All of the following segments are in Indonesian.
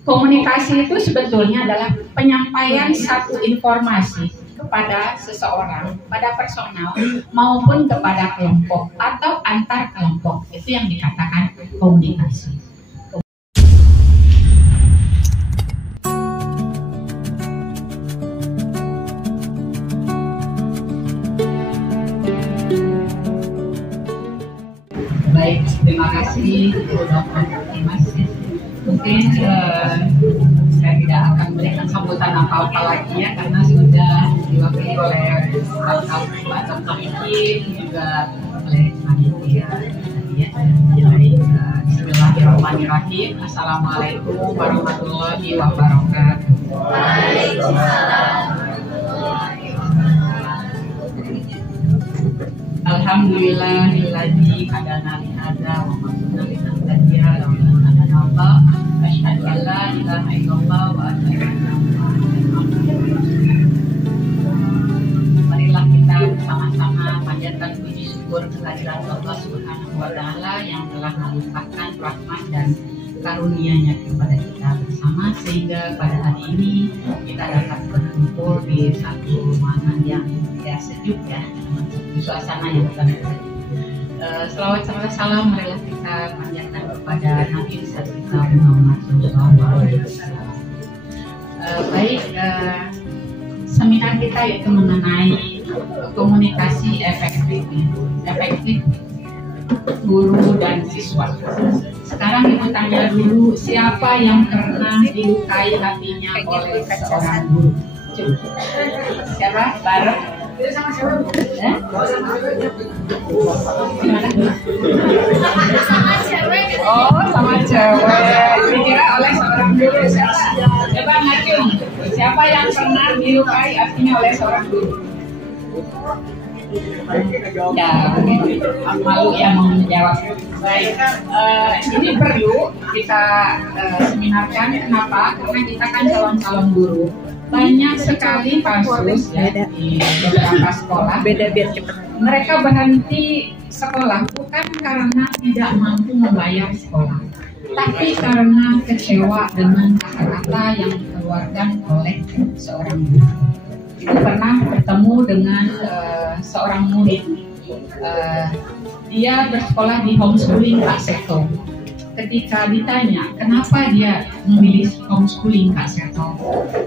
Komunikasi itu sebetulnya adalah penyampaian satu informasi kepada seseorang, pada personal maupun kepada kelompok atau antar kelompok. Itu yang dikatakan komunikasi. Baik, terima kasih Dr. Mas. Mungkin saya tidak akan berikan sambutan apa-apa lagi ya, karena sudah diwakili oleh Pak Dr. Iki juga oleh panitia. Bismillahirrahmanirrahim. Assalamualaikum warahmatullahi wabarakatuh. Waalaikumsalam. Alhamdulillahilladzi hadana li hadza wa ma kunna linahtadiya laula an hadana Allah. Asyhadu an la ilaha illallah wa asyhadu anna Muhammadan rasulullah. Marilah kita bersama-sama panjatkan puji syukur kehadirat Allah Subhanahu wa taala yang telah melimpahkan rahmat dan karunia-Nya kepada kita bersama, sehingga pada hari ini kita dapat berkumpul di satu ruangan yang tidak sejuk ya, di suasana yang sangat sejuk. Selawat serta salam marilah kita panjatkan kepada Nabi kita Muhammad SAW. Baik, seminar kita yaitu mengenai komunikasi efektif guru dan siswa. Sekarang Ibu tanya dulu, siapa yang pernah dilukai hatinya oleh seorang guru? Siapa? Bareng? Sama siapa? Sama cewek. Oh, sama cewek. Dikira oleh seorang guru. Siapa? Coba ngacung. Siapa yang pernah dilukai hatinya oleh seorang guru? Ya, malu yang menjawab. Baik, ini perlu kita seminarkan. Kenapa? Karena kita kan calon-calon guru. Banyak sekali kasus ya, di beberapa sekolah. Mereka berhenti sekolah bukan karena tidak mampu membayar sekolah, tapi karena kecewa dengan kata-kata yang dikeluarkan oleh seorang guru. Itu pernah bertemu dengan seorang murid. Dia bersekolah di homeschooling Kak Seto. Ketika ditanya kenapa dia memilih homeschooling Kak Seto,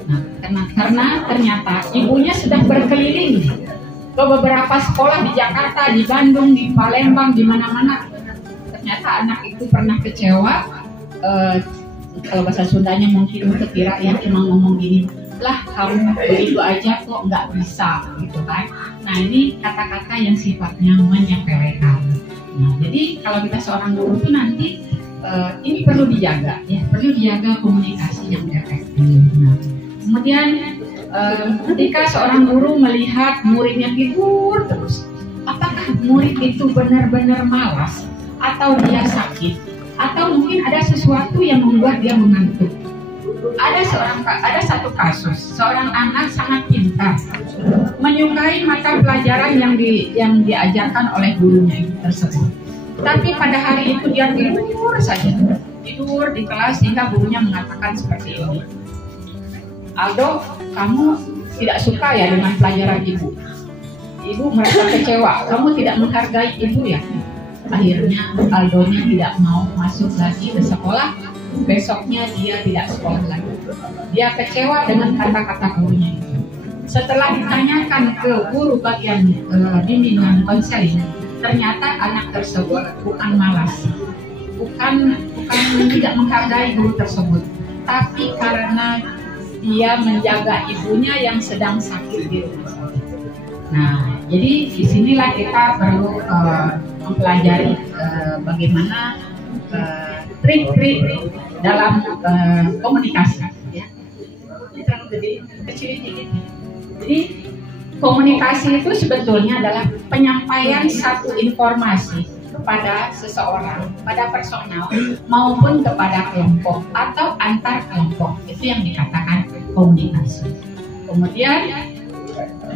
nah, karena ternyata ibunya sudah berkeliling ke beberapa sekolah di Jakarta, di Bandung, di Palembang, di mana-mana. Ternyata anak itu pernah kecewa. Kalau bahasa Sundanya mungkin kira ya, cuma ngomong gini, lah kamu begitu aja kok nggak bisa gitu kan. Nah, ini kata-kata yang sifatnya menyepelekan. Nah, jadi kalau kita seorang guru itu nanti ini perlu dijaga ya, perlu dijaga komunikasi yang efektif. Nah, kemudian ketika seorang guru melihat muridnya tidur terus, apakah murid itu benar-benar malas atau dia sakit atau mungkin ada sesuatu yang membuat dia mengantuk? Ada satu kasus, seorang anak sangat pintar, menyukai mata pelajaran yang diajarkan oleh gurunya tersebut. Tapi pada hari itu dia tidur saja, tidur di kelas sehingga gurunya mengatakan seperti ini, Aldo, kamu tidak suka ya dengan pelajaran ibu? Ibu merasa kecewa, kamu tidak menghargai ibu ya? Akhirnya Aldonya tidak mau masuk lagi ke sekolah. Besoknya dia tidak sekolah lagi. Dia kecewa dengan kata-kata gurunya itu. Setelah ditanyakan ke guru bagian bimbingan konseling, ternyata anak tersebut bukan malas, bukan tidak menghargai guru tersebut, tapi karena dia menjaga ibunya yang sedang sakit di rumah sakit. Nah, jadi disinilah kita perlu mempelajari bagaimana trik-trik dalam komunikasi ya. Jadi komunikasi itu sebetulnya adalah penyampaian satu informasi kepada seseorang, pada personal maupun kepada kelompok atau antar kelompok. Itu yang dikatakan komunikasi. Kemudian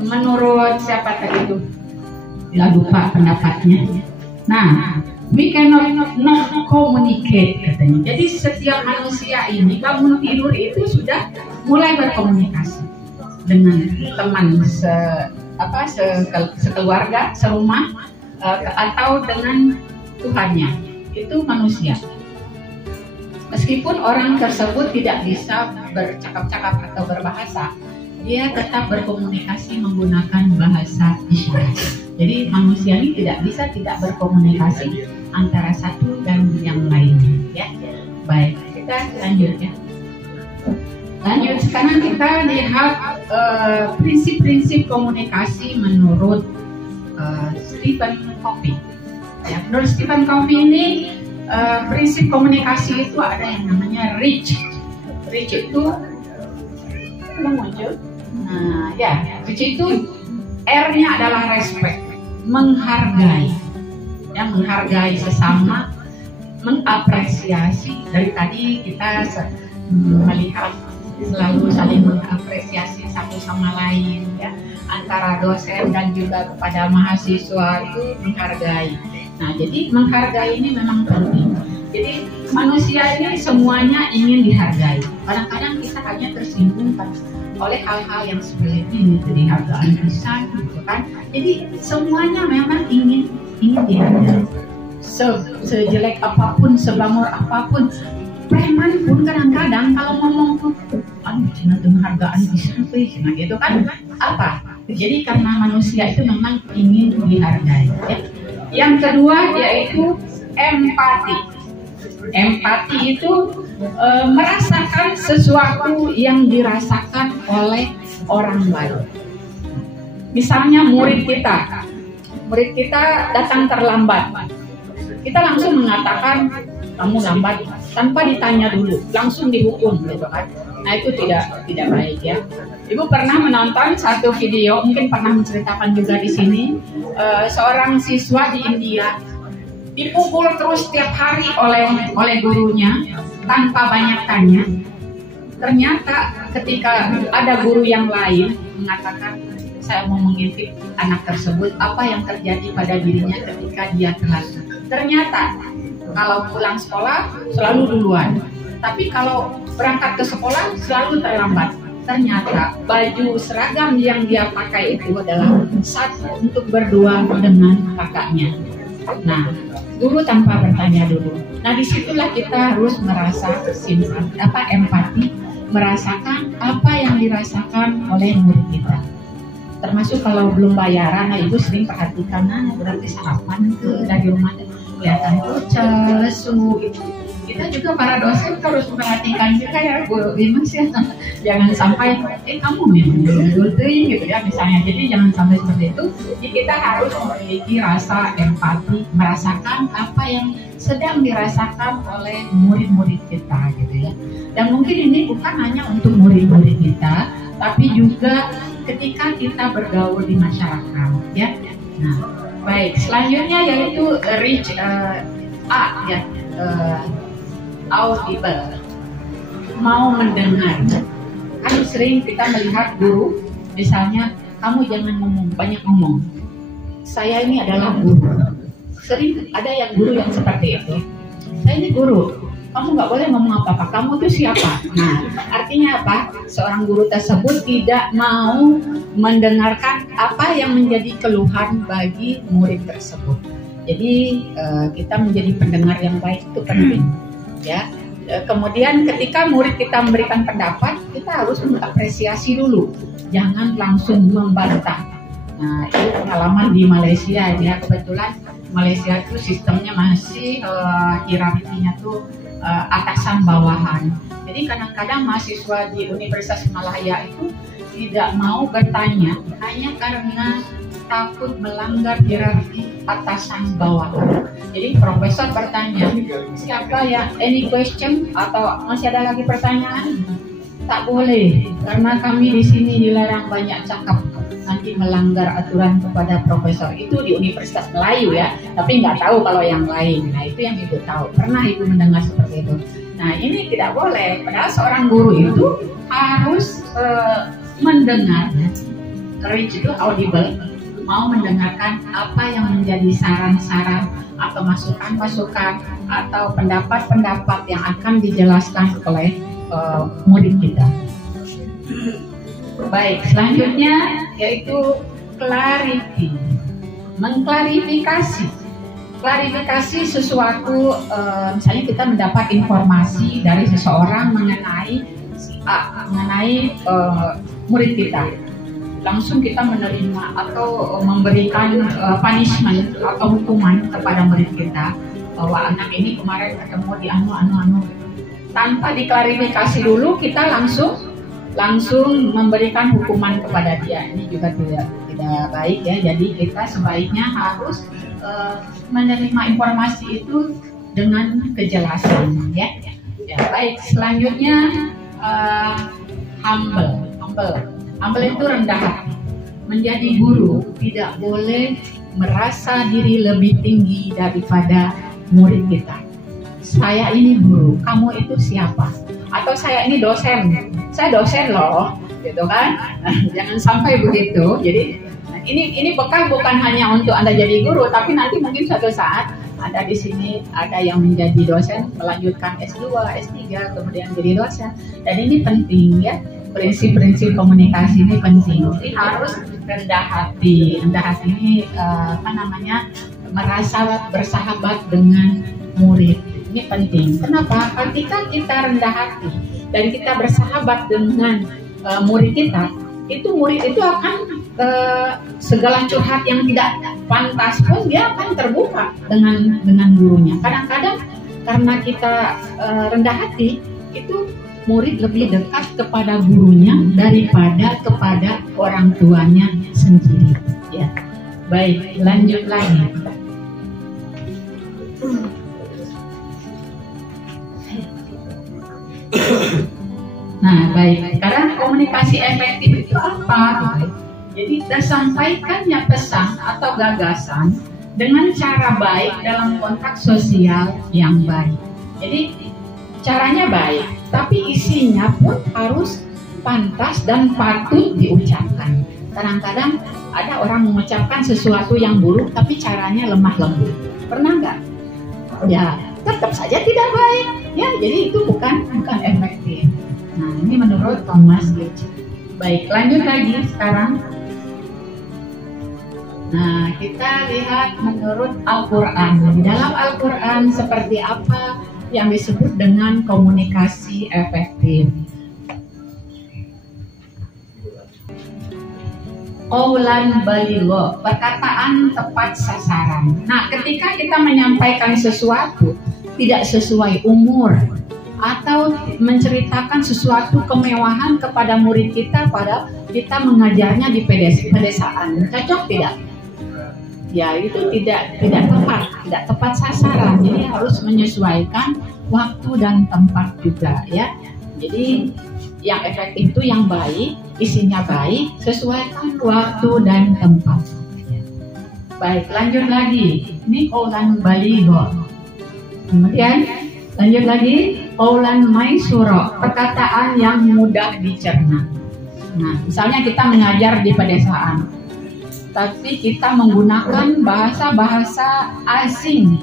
menurut siapa tadi itu? Tidak lupa pendapatnya. Nah, We cannot not communicate katanya. Jadi setiap manusia ini bangun tidur itu sudah mulai berkomunikasi dengan teman sekeluarga, serumah, atau dengan Tuhannya. Itu manusia. Meskipun orang tersebut tidak bisa bercakap-cakap atau berbahasa, dia tetap berkomunikasi menggunakan bahasa isyarat. Jadi manusia ini tidak bisa tidak berkomunikasi antara satu dan yang lainnya. Ya, baik, kita lanjut ya. Lanjut, sekarang kita lihat prinsip-prinsip komunikasi menurut Stephen Covey. Ya, menurut Stephen Covey ini prinsip komunikasi itu ada yang namanya reach. Reach itu belum muncul. Nah, ya, reach itu R-nya adalah respect, menghargai, ya, menghargai sesama, mengapresiasi. Dari tadi kita melihat selalu saling mengapresiasi satu sama lain, ya, antara dosen dan juga kepada mahasiswa itu menghargai. Nah, jadi menghargai ini memang penting. Jadi manusia ini semuanya ingin dihargai. Kadang-kadang kita hanya tersinggung oleh hal-hal yang sepele ini, jadi hargaan pisan, gitu kan. Jadi semuanya memang ingin dihargai. Sejelek apapun, sebangor apapun, preman pun kadang-kadang kalau ngomong tuh, cina penghargaan pisan, cina gitu kan. Apa? Jadi karena manusia itu memang ingin dihargai. Ya. Yang kedua yaitu empati. Empati itu merasakan sesuatu yang dirasakan oleh orang lain. Misalnya murid kita datang terlambat, kita langsung mengatakan kamu lambat tanpa ditanya dulu, langsung dihukum, gitu kan? Nah, itu tidak baik ya. Ibu pernah menonton satu video, mungkin pernah menceritakan juga di sini, seorang siswa di India dipukul terus setiap hari oleh gurunya tanpa banyak tanya. Ternyata ketika ada guru yang lain mengatakan, saya mau mengintip anak tersebut, apa yang terjadi pada dirinya ketika dia telat. Ternyata kalau pulang sekolah selalu duluan, tapi kalau berangkat ke sekolah selalu terlambat. Ternyata baju seragam yang dia pakai itu adalah satu untuk berdua dengan kakaknya. Nah, guru tanpa bertanya dulu. Nah, disitulah kita harus merasa empati, merasakan apa yang dirasakan oleh murid kita. Termasuk kalau belum bayaran, nah ibu sering perhatikan, berarti sarapan itu dari rumah kelihatan kucel, lesu gitu. Kita juga para dosen harus memperhatikan juga ya Bu Dimas ya, jangan sampai kamu minum dulu gitu ya misalnya. Jadi jangan sampai seperti itu. Jadi kita harus memiliki rasa empati, merasakan apa yang sedang dirasakan oleh murid-murid kita gitu ya. Dan mungkin ini bukan hanya untuk murid-murid kita, tapi juga ketika kita bergaul di masyarakat ya. Nah, baik, selanjutnya yaitu reach audible, mau mendengar. Kan sering kita melihat guru, misalnya kamu jangan banyak ngomong. Saya ini adalah guru. Sering ada yang guru yang seperti itu. Saya ini guru, kamu nggak boleh ngomong apa-apa. Kamu itu siapa? Nah, artinya apa? Seorang guru tersebut tidak mau mendengarkan apa yang menjadi keluhan bagi murid tersebut. Jadi kita menjadi pendengar yang baik itu penting. Ya, kemudian ketika murid kita memberikan pendapat, kita harus mengapresiasi dulu, jangan langsung membantah. Nah, itu pengalaman di Malaysia ya, kebetulan Malaysia itu sistemnya masih hierarkinya tuh atasan bawahan. Jadi kadang-kadang mahasiswa di Universitas Malaya itu tidak mau bertanya hanya karena takut melanggar hierarki atasan bawahan. Jadi profesor bertanya, siapa ya, any question atau masih ada lagi pertanyaan? Tak boleh, karena kami di sini dilarang banyak cakap, nanti melanggar aturan kepada profesor. Itu di Universitas Melayu ya, tapi nggak tahu kalau yang lain. Nah, itu yang ibu tahu. Pernah ibu mendengar seperti itu. Nah, ini tidak boleh. Padahal seorang guru itu harus mendengar. Reach itu audible, mau mendengarkan apa yang menjadi saran-saran atau masukan-masukan atau pendapat-pendapat yang akan dijelaskan oleh murid kita. Baik, selanjutnya yaitu clarity, mengklarifikasi. Klarifikasi sesuatu, misalnya kita mendapat informasi dari seseorang mengenai si A, mengenai murid kita, langsung kita menerima atau memberikan punishment atau hukuman kepada murid kita bahwa anak ini kemarin ketemu di anu. Tanpa diklarifikasi dulu, kita langsung memberikan hukuman kepada dia. Ini juga tidak baik ya. Jadi kita sebaiknya harus menerima informasi itu dengan kejelasan ya. Baik, selanjutnya humble itu rendah hati. Menjadi guru tidak boleh merasa diri lebih tinggi daripada murid kita. Saya ini guru, kamu itu siapa? Atau saya ini dosen, saya dosen loh, gitu kan? Jangan sampai begitu. Jadi ini bekal bukan hanya untuk Anda jadi guru, tapi nanti mungkin suatu saat Anda di sini ada yang menjadi dosen, melanjutkan S2, S3, kemudian jadi dosen. Dan ini penting ya, prinsip-prinsip komunikasi ini penting. Jadi harus rendah hati. Rendah hati ini merasa bersahabat dengan murid. Ini penting. Kenapa? Ketika kita rendah hati dan kita bersahabat dengan murid kita, itu murid itu akan segala curhat yang tidak pantas pun dia akan terbuka dengan gurunya. Kadang-kadang karena kita rendah hati, itu murid lebih dekat kepada gurunya daripada kepada orang tuanya sendiri. Ya, baik, lanjut lagi. Nah, baik. Sekarang komunikasi efektif itu apa? Jadi kita sampaikannya pesan atau gagasan dengan cara baik dalam konteks sosial yang baik. Jadi caranya baik, tapi isinya pun harus pantas dan patut diucapkan. Kadang-kadang ada orang mengucapkan sesuatu yang buruk, tapi caranya lemah lembut. Pernah nggak? Ya, tetap saja tidak baik. Ya, jadi itu bukan efektif. Nah, ini menurut Thomas Gage. Baik, lanjut lagi sekarang. Nah, kita lihat menurut Al-Quran. Di dalam Al-Quran seperti apa yang disebut dengan komunikasi efektif? Qaulan baligha, perkataan tepat sasaran. Nah, ketika kita menyampaikan sesuatu tidak sesuai umur atau menceritakan sesuatu kemewahan kepada murid kita, pada kita mengajarnya di pedesaan, cocok tidak? Ya, itu tidak tepat sasaran. Jadi harus menyesuaikan waktu dan tempat juga ya. Jadi yang efektif itu yang baik, isinya baik, sesuaikan waktu dan tempat. Baik, lanjut lagi. Ini qaulan baligha. Kemudian lanjut lagi, qaulan maisura, perkataan yang mudah dicerna. Nah, misalnya kita mengajar di pedesaan, tapi kita menggunakan bahasa-bahasa asing,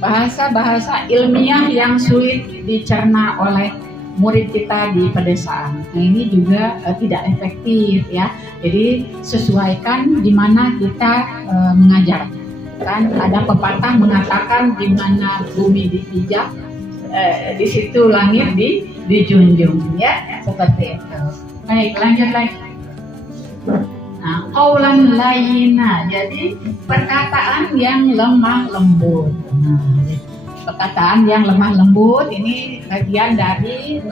bahasa-bahasa ilmiah yang sulit dicerna oleh murid kita di pedesaan. Nah, ini juga tidak efektif ya. Jadi sesuaikan di mana kita mengajar. Kan ada pepatah mengatakan di mana bumi dipijak, di situ langit dijunjung ya, seperti itu. Baik, lanjut lagi. Nah, qaulan layyina, jadi perkataan yang lemah lembut. Nah, perkataan yang lemah lembut ini bagian dari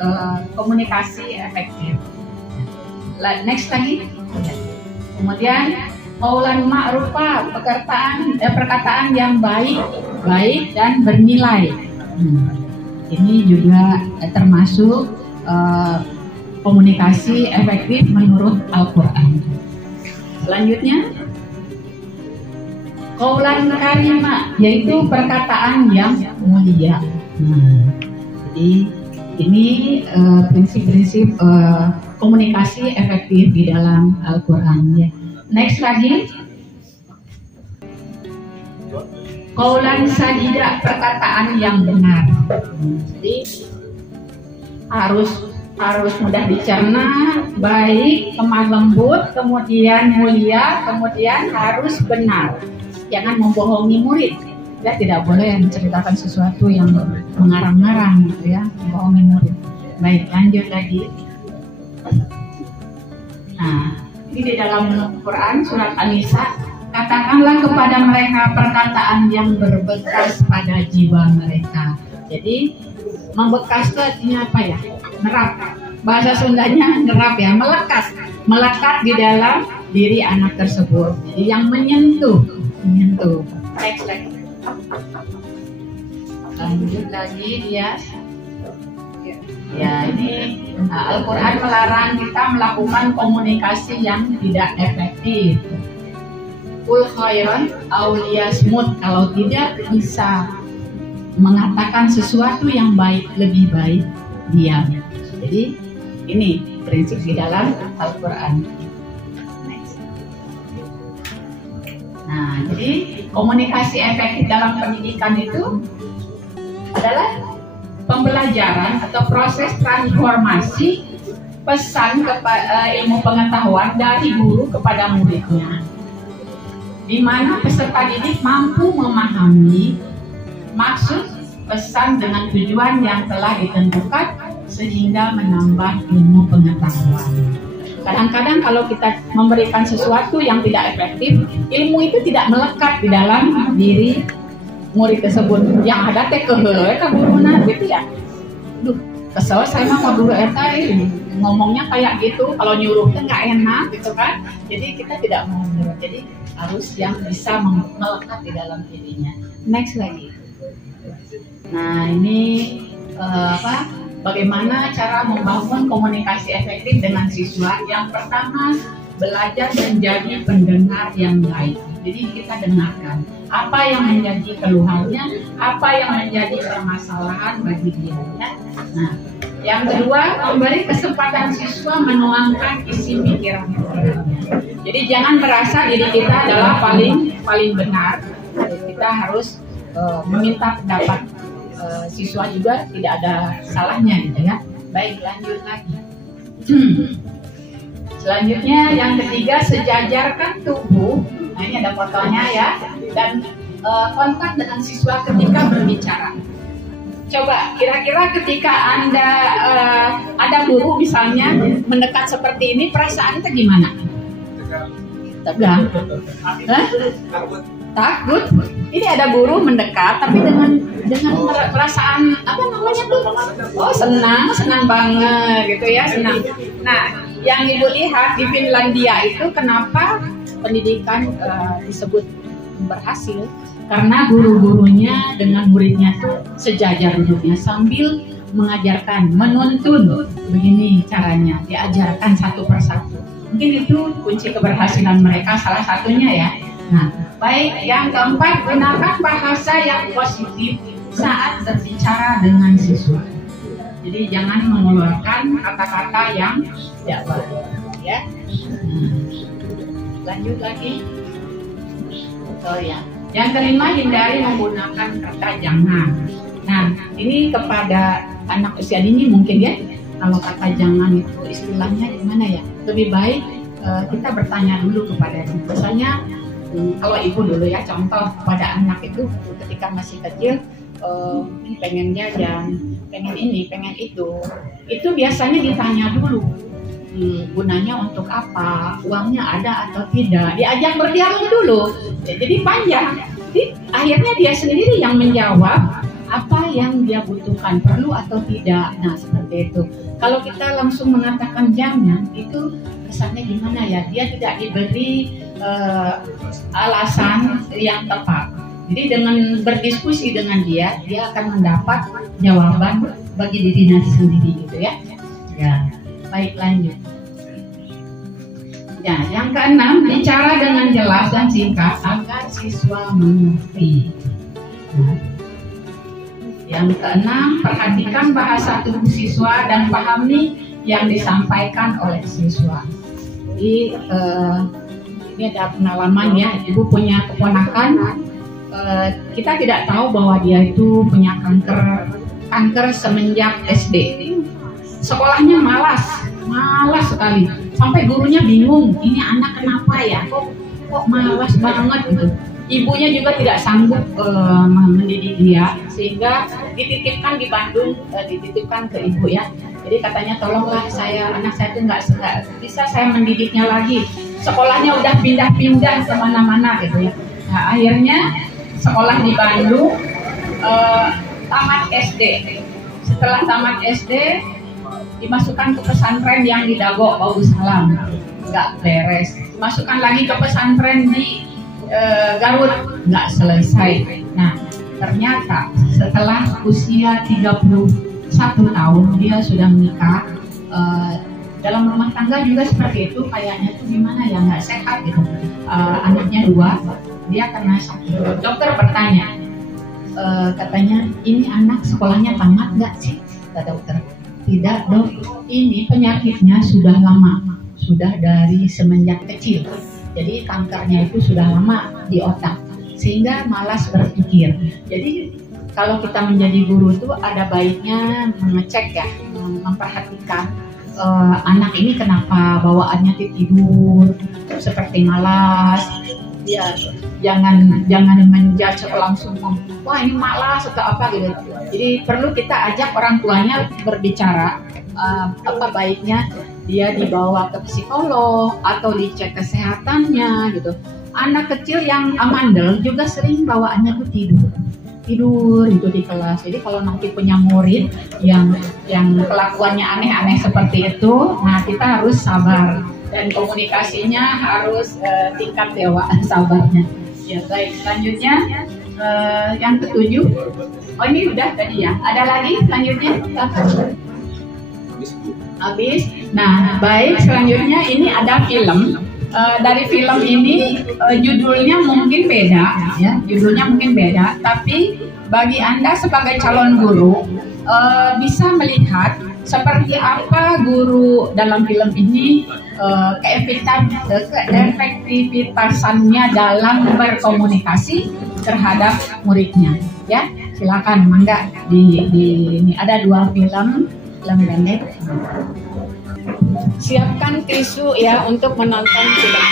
komunikasi efektif. Next lagi. Kemudian qaulan ma'rufa, perkataan yang baik dan bernilai. Ini juga termasuk komunikasi efektif menurut Al-Quran. Selanjutnya, qaulan karima, yaitu perkataan yang mulia. Jadi ini prinsip-prinsip komunikasi efektif di dalam Al-Quran ya. Next lagi, Qaulan sadida, perkataan yang benar. Jadi harus mudah dicerna, baik, lemah lembut, kemudian mulia, kemudian harus benar. Jangan membohongi murid. Ya, tidak boleh menceritakan sesuatu yang mengarang-ngarang gitu ya, membohongi murid. Baik, lanjut lagi. Nah, ini di dalam Quran surat An-Nisa, katakanlah kepada mereka perkataan yang berbekas pada jiwa mereka. Jadi membekas itu artinya apa ya? Nerap. Bahasa Sundanya nerap ya, melekat di dalam diri anak tersebut. Jadi yang menyentuh. Next lagi. Lanjut lagi dia. Ya, ini Al-Quran melarang kita melakukan komunikasi yang tidak efektif. Qul khairan aw liyasmut, kalau tidak bisa mengatakan sesuatu yang baik, lebih baik diam. Jadi ini prinsip di dalam Al-Quran. Nah, jadi komunikasi efektif dalam pendidikan itu adalah pembelajaran atau proses transformasi pesan ilmu pengetahuan dari guru kepada muridnya, di mana peserta didik mampu memahami maksud pesan dengan tujuan yang telah ditentukan sehingga menambah ilmu pengetahuan. Kadang-kadang kalau kita memberikan sesuatu yang tidak efektif, ilmu itu tidak melekat di dalam diri murid tersebut. Yang ada teh keheuleuh ka guruna gitu ya. Duh, kesel saya mah sama guru eta ngomongnya kayak gitu, kalau nyuruh teh enggak enak gitu kan. Jadi kita tidak mau menyuruh. Jadi harus yang bisa melekat di dalam dirinya. Next lagi. Nah, ini bagaimana cara membangun komunikasi efektif dengan siswa? Yang pertama, belajar menjadi pendengar yang baik. Jadi kita dengarkan apa yang menjadi keluhannya, apa yang menjadi permasalahan bagi dia. Ya? Nah, yang kedua, memberi kesempatan siswa menuangkan isi pikiran-pikirannya. Jadi jangan merasa diri kita adalah paling benar. Kita harus meminta pendapat siswa juga, tidak ada salahnya gitu ya. Baik, lanjut lagi. Selanjutnya yang ketiga, sejajarkan tubuh. Nah, ini ada fotonya ya, dan kontak dengan siswa ketika berbicara. Coba kira-kira ketika Anda ada guru misalnya mendekat seperti ini, perasaan itu gimana? Tegang. Takut. Ini ada guru mendekat tapi dengan perasaan apa namanya tuh? Oh, senang banget gitu ya, senang. Nah, yang Ibu lihat di Finlandia itu kenapa pendidikan disebut berhasil? Karena guru-gurunya dengan muridnya tuh sejajar duduknya sambil mengajarkan, menuntun. Begini caranya, diajarkan satu persatu. Mungkin itu kunci keberhasilan mereka, salah satunya ya. Nah, baik, yang keempat, gunakan bahasa yang positif saat berbicara dengan siswa. Jadi jangan mengeluarkan kata-kata yang tidak baik, ya. Lanjut lagi. Oh ya. Yang kelima, hindari menggunakan kata jangan. Nah, ini kepada anak usia dini mungkin ya. Kalau kata jangan itu istilahnya gimana ya? Lebih baik kita bertanya dulu kepada dia. Misalnya kalau ibu dulu ya, contoh pada anak itu ketika masih kecil, pengen jajan, pengen ini, pengen itu biasanya ditanya dulu, gunanya untuk apa, uangnya ada atau tidak, diajak berdialog dulu. Jadi panjang. Jadi akhirnya dia sendiri yang menjawab apa yang dia butuhkan, perlu atau tidak. Nah, seperti itu. Kalau kita langsung mengatakan jangan, itu kesannya gimana ya? Dia tidak diberi alasan yang tepat. Jadi dengan berdiskusi dengan dia akan mendapat jawaban bagi dirinya sendiri gitu ya. Ya, baik, lanjut. Ya, yang keenam, bicara dengan jelas dan singkat agar siswa mengerti. Nah, yang keenam, perhatikan bahasa tubuh siswa dan pahami yang disampaikan oleh siswa. Jadi ini ada pengalaman ya, ibu punya keponakan kita tidak tahu bahwa dia itu punya kanker semenjak SD. Sekolahnya malas sekali, sampai gurunya bingung, ini anak kenapa ya, kok malas banget gitu. Ibunya juga tidak sanggup mendidik dia, sehingga dititipkan di Bandung, dititipkan ke ibu ya. Jadi katanya tolonglah anak saya itu nggak bisa saya mendidiknya lagi. Sekolahnya udah pindah-pindah kemana-mana gitu ya. Nah, akhirnya sekolah di Bandung, tamat SD. Setelah tamat SD, dimasukkan ke pesantren yang di Dago, Baussalam, nggak beres. Dimasukkan lagi ke pesantren di Garut, nggak selesai. Nah, ternyata setelah usia 31 tahun dia sudah menikah. Dalam rumah tangga juga seperti itu, kayaknya tuh gimana ya, nggak sehat gitu. Anaknya 2, dia kena sakit. Dokter bertanya, katanya ini anak sekolahnya tamat nggak sih, kata dokter. Tidak dok, ini penyakitnya sudah lama, sudah dari semenjak kecil. Jadi kankernya itu sudah lama di otak, sehingga malas berpikir. Jadi kalau kita menjadi guru itu ada baiknya mengecek ya, memperhatikan anak ini kenapa bawaannya tidur, seperti malas. Ya, jangan menjudge langsung, wah ini malas atau apa gitu. Jadi perlu kita ajak orang tuanya berbicara, apa baiknya dia dibawa ke psikolog atau dicek kesehatannya gitu. Anak kecil yang amandel juga sering bawaannya tuh tidur itu di kelas. Jadi kalau nanti punya murid yang kelakuannya aneh-aneh seperti itu, nah kita harus sabar dan komunikasinya harus tingkat dewa sabarnya. Ya baik, selanjutnya yang ke-7. Oh ini udah tadi ya. Ada lagi selanjutnya? Habis. Nah baik, selanjutnya ini ada film. Dari film ini judulnya mungkin beda ya, judulnya mungkin beda, tapi bagi Anda sebagai calon guru bisa melihat seperti apa guru dalam film ini, keefektivitasannya dalam berkomunikasi terhadap muridnya. Ya, silakan mangga ini ada 2 film pendek. Siapkan tisu ya untuk menonton film.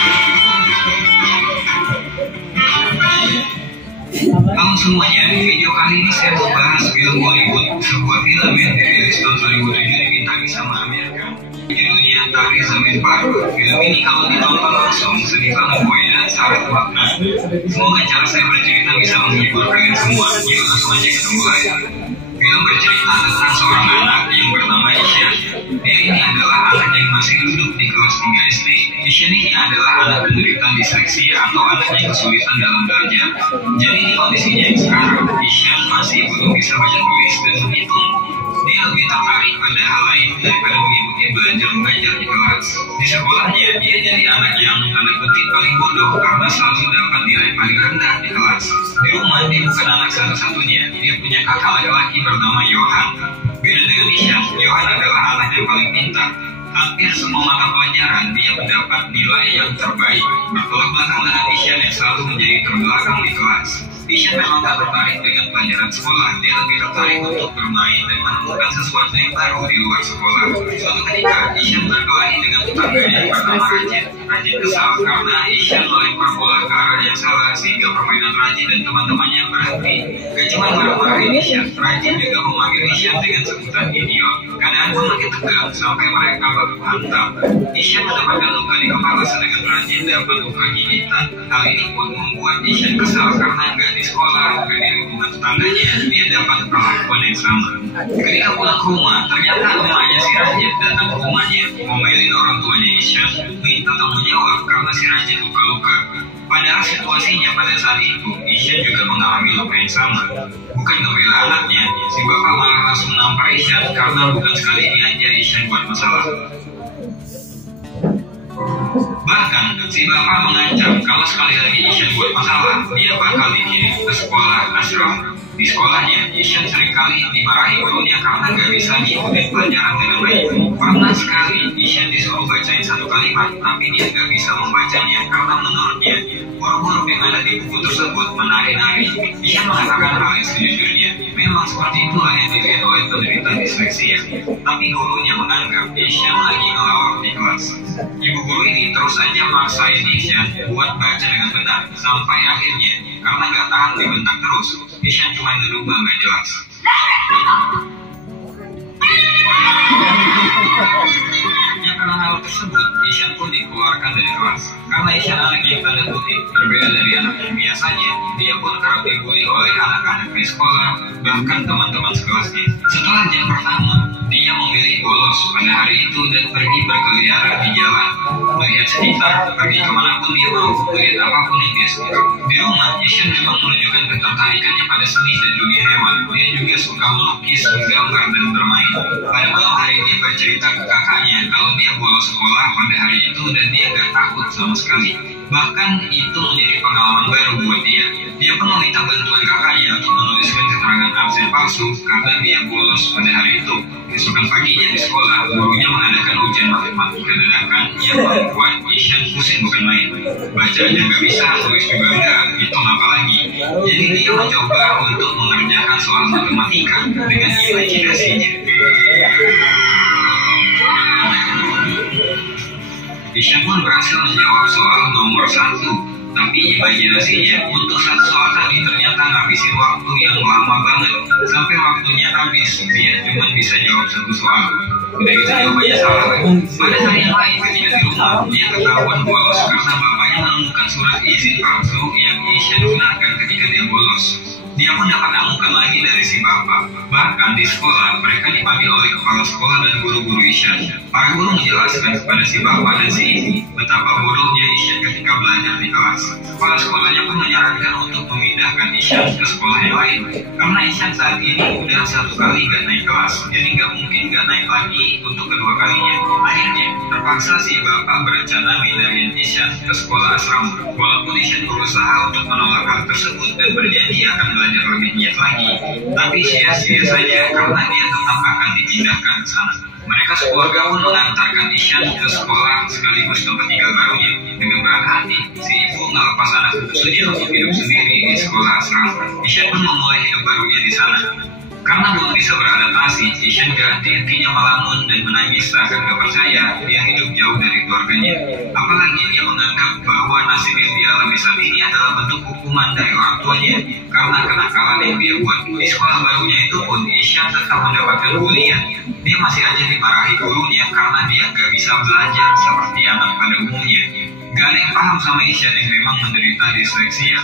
Halo semuanya, di video kali ini saya mau bahas film Bollywood, sebuah film yang dirilis tahun 2007 dibintangi sama Amir Khan. Judulnya Tari Zameen Par. Film ini kalau ditonton langsung sedih banget boy dan syarat makna. Semoga cara saya bercerita bisa menghibur kalian semua. Yuk langsung aja kita mulai. Film bercerita tentang seorang anak yang bernama Ishan. Dia ini adalah anak yang masih duduk di kelas 3 SD. Ishan ini adalah anak penderita disleksi atau anak yang kesulitan dalam belajar. Jadi di kondisinya yang sekarang, Ishan masih belum bisa baca tulis dan menghitung. Dia lebih tertarik pada hal lain daripada mengikuti belajar di kelas. Di sekolahnya, dia jadi anak yang tanda petik paling bodoh karena selalu dapat nilai paling rendah di kelas. Di rumah, dia bukan anak satu-satunya. Dia punya kakak laki-laki bernama Johan. Beda dengan Ishan, Johan adalah anak yang paling pintar. Hampir semua mata pelajaran dia mendapat nilai yang terbaik. Bertolak belakang dengan Ishan yang selalu menjadi terbelakang di kelas. Ishan memang tak tertarik dengan pelajaran sekolah. Dia lebih tertarik untuk bermain dan menemukan sesuatu yang baru di luar sekolah. Suatu ketika, Ishan berkelahi dengan tetangganya yang bernama Rajin. Rajin kesal karena Ishan melempar bola ke arah yang salah sehingga permainan Rajin dan teman-temannya berhenti. Gak cuma marah-marahin Ishan, Rajin juga memanggil Ishan dengan sebutan idiot. Keadaan pun makin tegang sampai mereka baru hantam. Ishan mendapatkan luka di kepala sedangkan Rajin dapat luka gigitan. Hal ini pun membuat Ishan kesal karena gak di sekolah, gak di lingkungan tetangganya, dia dapat perlakuan yang sama. Ketika pulang ke rumah, ternyata emaknya si Rajin datang ke rumahnya, ngomelin orang tuanya Ishan, minta tanggung jawab karena si Rajin luka-luka. Padahal situasinya pada saat itu, Ishan juga mengalami luka yang sama. Bukan ngebela anaknya, si bapak malah langsung nampar Ishan karena bukan sekali ini aja Ishan buat masalah. Bahkan, si bapak mengancam kalau sekali lagi Ishan buat masalah, dia bakal dikirim ke sekolah asrama. Di sekolahnya, Ishan seringkali dimarahi gurunya karena gak bisa diikuti pelajaran dengan baik. Pernah sekali, Ishan disuruh bacain satu kalimat, tapi dia nggak bisa membacanya karena menurutnya huruf-huruf yang ada di buku tersebut menari-nari. Isyan mengatakan hal yang sejujurnya. Memang seperti itulah yang dilihat oleh penderita disleksia. Tapi gurunya menganggap Isyan lagi ngelawak di kelas. Ibu guru ini terus aja maksain Isyan buat baca dengan benar, sampai akhirnya karena nggak tahan dibentak terus, Isyan cuma ngerubah nggak jelas. Ya karena hal tersebut, Isyan pun dikeluarkan dari kelas. Karena Isyan anak yang tanda kutip berbeda dari anak yang biasanya, dia pun kerap dibully oleh anak-anak di sekolah, bahkan teman-teman sekelasnya. Setelah jam pertama, dia memilih bolos pada hari itu dan pergi berkeliaran di jalan, melihat sekitar, pergi kemanapun dia mau, melihat apapun yang dia suka. Di rumah, Isyan memang menunjukkan ketertarikannya pada seni dan dunia hewan. Dia juga suka melukis, menggambar, dan bermain. Pada malam hari, dia bercerita ke kakaknya kalau dia bolos sekolah pada hari itu dan dia gak takut sama sekali. Bahkan itu menjadi pengalaman baru buat dia. Dia pun meminta bantuan kakaknya untuk menuliskan keterangan absen palsu karena dia bolos pada hari itu. Keesokan paginya di sekolah, gurunya mengadakan ujian matematika dadakan yang membuat Isyan pusing bukan main. Baca aja nggak bisa, tulis juga enggak, hitung apa lagi. Jadi dia mencoba untuk mengerjakan soal matematika dengan imajinasinya. Isyan pun berhasil menjawab soal nomor 1, tapi imajinasinya untuk satu soal tadi ternyata ngabisin waktu yang lama banget. Sampai waktunya habis, dia cuma bisa jawab satu soal. Udah gitu jawabannya salah. Pada hari yang lain ketika di rumah, dia ketahuan bolos karena bapaknya menemukan surat izin palsu yang Isyan gunakan ketika dia bolos. Dia pun dapat amukan lagi dari si bapak. Bahkan di sekolah, mereka dipanggil oleh kepala sekolah dan guru-guru Isyan. Para guru menjelaskan kepada si bapak dan si ibu betapa bodohnya Isyan ketika belajar di kelas. Kepala sekolahnya pun menyarankan untuk memindahkan Isyan ke sekolah yang lain. Karena Isyan saat ini udah 1 kali gak naik kelas, jadi gak mungkin gak naik lagi untuk kedua kalinya. Akhirnya, terpaksa si bapak berencana mindahin Isyan ke sekolah asrama. Walaupun Isyan berusaha untuk menolak hal tersebut dan berjanji akan belajar lebih giat lagi, tapi sia-sia saja karena dia tetap akan dipindahkan ke sana. Mereka sekeluarga pun mengantarkan Isyan ke sekolah sekaligus tempat tinggal barunya. Dengan berat hati, si ibu melepas anak bungsunya untuk hidup sendiri di sekolah asrama. Isyan pun memulai hidup barunya di sana. Karena belum bisa beradaptasi, Isyan henti-hentinya melamun dan menangis seakan gak percaya dia hidup jauh dari keluarganya. Apalagi dia menganggap bahwa nasib yang dia alami saat ini adalah bentuk hukuman dari orang tuanya karena kenakalan yang dia buat. Di sekolah barunya itu pun Isyan tetap mendapatkan bulian. Dia masih aja dimarahi gurunya karena dia gak bisa belajar seperti anak pada umumnya. Gak ada yang paham sama Isyan yang memang menderita disleksia.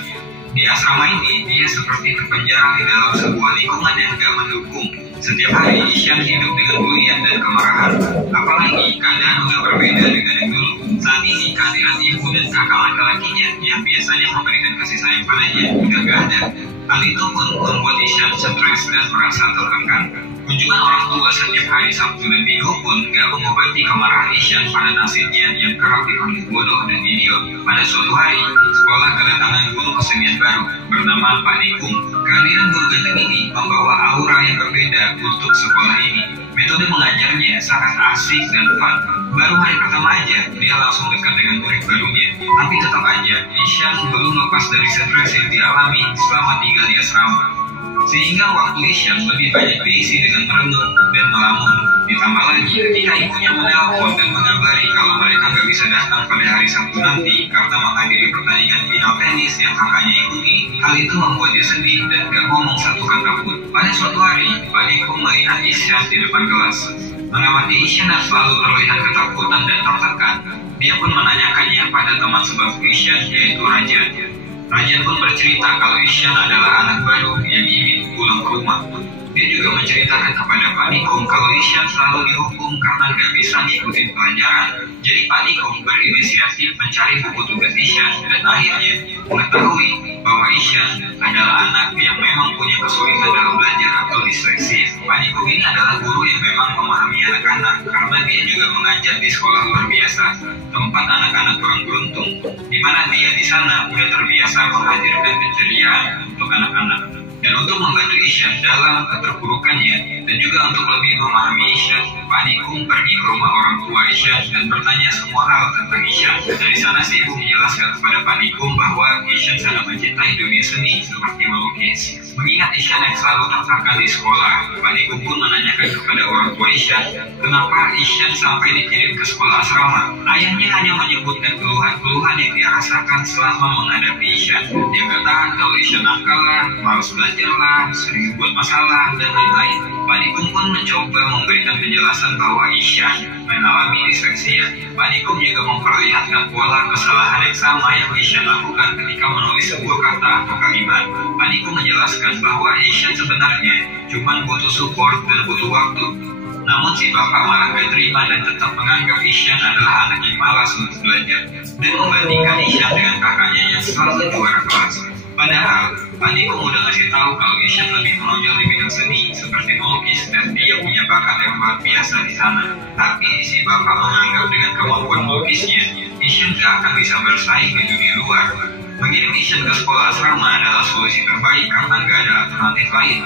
Di asrama ini, dia seperti terpenjara di dalam sebuah lingkungan yang gak mendukung. Setiap hari, Isyan hidup dengan bulian dan kemarahan. Apalagi, keadaan udah berbeda dengan yang dulu. Saat ini, kehadiran ibu dan kakak laki-lakinya yang biasanya memberikan kasih sayang padanya udah gak ada. Hal itu pun membuat Isyan stres dan merasa tertekan. Kunjungan orang tua setiap hari Sabtu dan Minggu pun gak mengobati kemarahan Isyan pada nasibnya yang kerap dipanggil bodoh dan idiot. Pada suatu hari, sekolah kedatangan guru kesenian baru bernama Pak Nikung. Kehadiran guru ganteng ini membawa aura yang berbeda untuk sekolah ini. Metode mengajarnya sangat asik dan fun. Baru hari pertama aja, dia langsung dekat dengan murid barunya. Tapi tetap aja, Isyan belum lepas dari stres yang dialami selama tinggal di asrama. Sehingga waktu Isyan lebih banyak diisi dengan merenung dan melamun. Ditambah lagi ketika ibunya menelpon dan mengabari kalau mereka gak bisa datang pada hari Sabtu nanti karena menghadiri pertandingan final tenis yang kakaknya ikuti. Hal itu membuat dia sedih dan gak ngomong satu kata pun. Pada suatu hari, Pak Nikung melihat Isyan di depan kelas. Mengamati Isyan yang selalu terlihat ketakutan dan tertekan, dia pun menanyakannya pada teman sebangku Isyan, yaitu Rajan. Rajan pun bercerita kalau Isyan adalah anak baru yang ingin pulang ke rumah. Dia juga menceritakan kepada Pak Nikung kalau Isyan selalu dihukum karena gak bisa ngikutin pelajaran. Jadi Pak Nikung berinisiatif mencari buku tugas Isyan dan akhirnya mengetahui bahwa Isyan adalah anak yang memang punya kesulitan dalam belajar atau disleksi. Pak Nikung ini adalah guru yang memang memahami anak-anak karena dia juga mengajar di sekolah luar biasa, tempat anak-anak kurang beruntung, di mana dia di sana sudah terbiasa menghadirkan keceriaan untuk anak-anak. Dan untuk membantu Isyan dalam keterpurukannya dan juga untuk lebih memahami Isyan, Pak Nikum pergi ke rumah orang tua Isyan dan bertanya semua hal tentang Isyan. Dari sana si ibu menjelaskan kepada Pak Nikum bahwa Isyan sangat mencintai dunia seni seperti melukis. Mengingat Isyan yang selalu tertekan di sekolah, Pak Nikum pun menanyakan kepada orang tua Isyan, kenapa Isyan sampai dikirim ke sekolah asrama. Ayahnya hanya menyebutkan keluhan-keluhan yang dia rasakan selama menghadapi Isyan. Dia katakan kalau Isyan nakal lah, malas belajar lah, sering buat masalah, dan lain-lain. Pak Nikum pun mencoba memberikan penjelasan bahwa Isyan mengalami disleksia. Pak Nikum juga memperlihatkan pola kesalahan yang sama yang Isyan lakukan ketika menulis sebuah kata atau kalimat. Pak Nikum menjelaskan bahwa Isyan sebenarnya cuma butuh support dan butuh waktu. Namun si bapak malah gak terima dan tetap menganggap Isyan adalah anak yang malas untuk belajar dan membandingkan Isyan dengan kakaknya yang selalu juara kelas. Padahal, Pak Nikum udah ngasih tahu kalau Isyan lebih menonjol di bidang seni seperti melukis dan dia punya bakat yang luar biasa di sana. Tapi si bapak menganggap dengan kemampuan melukisnya, Isyan gak akan bisa bersaing di dunia luar. Mengirim Isyan ke sekolah asrama adalah solusi terbaik karena gak ada alternatif lain.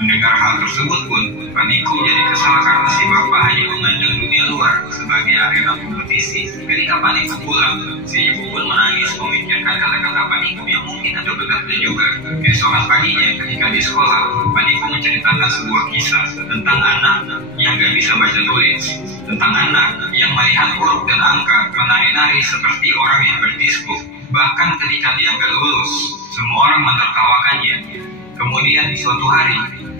Mendengar hal tersebut pun, Pak Nikum jadi kesal karena si bapak hanya memandang dunia luar sebagai arena kompetisi. Ketika Pak Nikum pulang, si ibu pun menangis memikirkan kata-kata Pak Nikum yang mungkin ada benarnya juga. Keesokan paginya, ketika di sekolah, Pak Nikum menceritakan sebuah kisah tentang anak yang gak bisa baca tulis, tentang anak yang melihat huruf dan angka menari-nari seperti orang yang berdisku. Bahkan ketika dia gak lulus, semua orang menertawakannya. Kemudian suatu hari,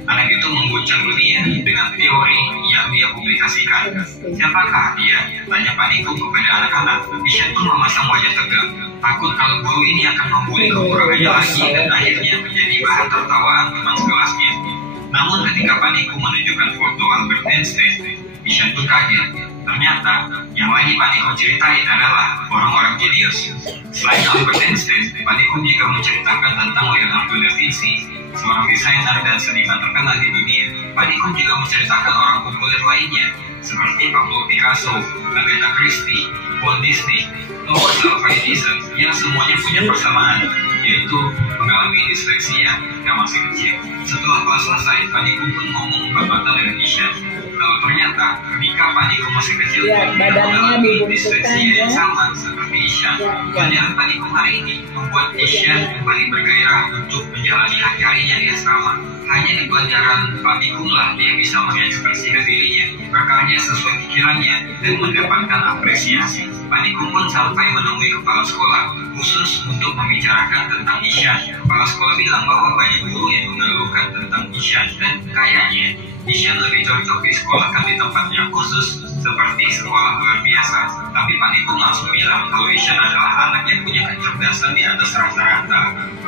anak itu mengguncang dunia dengan teori yang dia publikasikan. Siapakah dia? Tanya Pak Nikum kepada anak-anak. Isyan pun memasang wajah tegang, takut kalau guru ini akan membuli kekurangannya lagi dan akhirnya menjadi bahan tertawaan teman sekelasnya. Namun ketika Pak Nikum menunjukkan foto Albert Einstein, Isyan pun kaget. Ternyata yang lagi Pak Nikum ceritain adalah orang-orang jenius. Selain Albert Einstein, Pak Nikum juga menceritakan tentang Leonardo da Vinci, seorang desainer dan seniman terkenal di dunia. Pak Nikum juga menceritakan orang populer lainnya, seperti Pablo Picasso, Agatha Christie, Walt Disney, Thomas Alva Edison, yang semuanya punya persamaan, yaitu mengalami disleksia yang masih kecil. Setelah kelas selesai, Pak Nikum pun ngomong babatan dengan Isyan. Lalu ternyata ketika Pak Nikum masih kecil, dia mengalami disleksia yang sama seperti Isyan. Pelajaran Pak Nikum hari ini membuat Isyan kembali bergairah untuk menjalani hari-harinya di asrama. Hanya di pelajaran Pak Nikum lah dia bisa mengekspresikan dirinya, berkarya sesuai pikirannya, dan mendapatkan apresiasi. Pak Nikum pun sampai menemui kepala sekolah khusus untuk membicarakan tentang Isyan. Kepala sekolah bilang bahwa banyak guru yang mengeluhkan tentang Isyan dan kayaknya Isyan lebih cocok disekolahkan di tempat yang khusus seperti sekolah luar biasa. Tapi Pak Nikum langsung bilang kalau Isyan adalah anak yang punya kecerdasan di atas rata-rata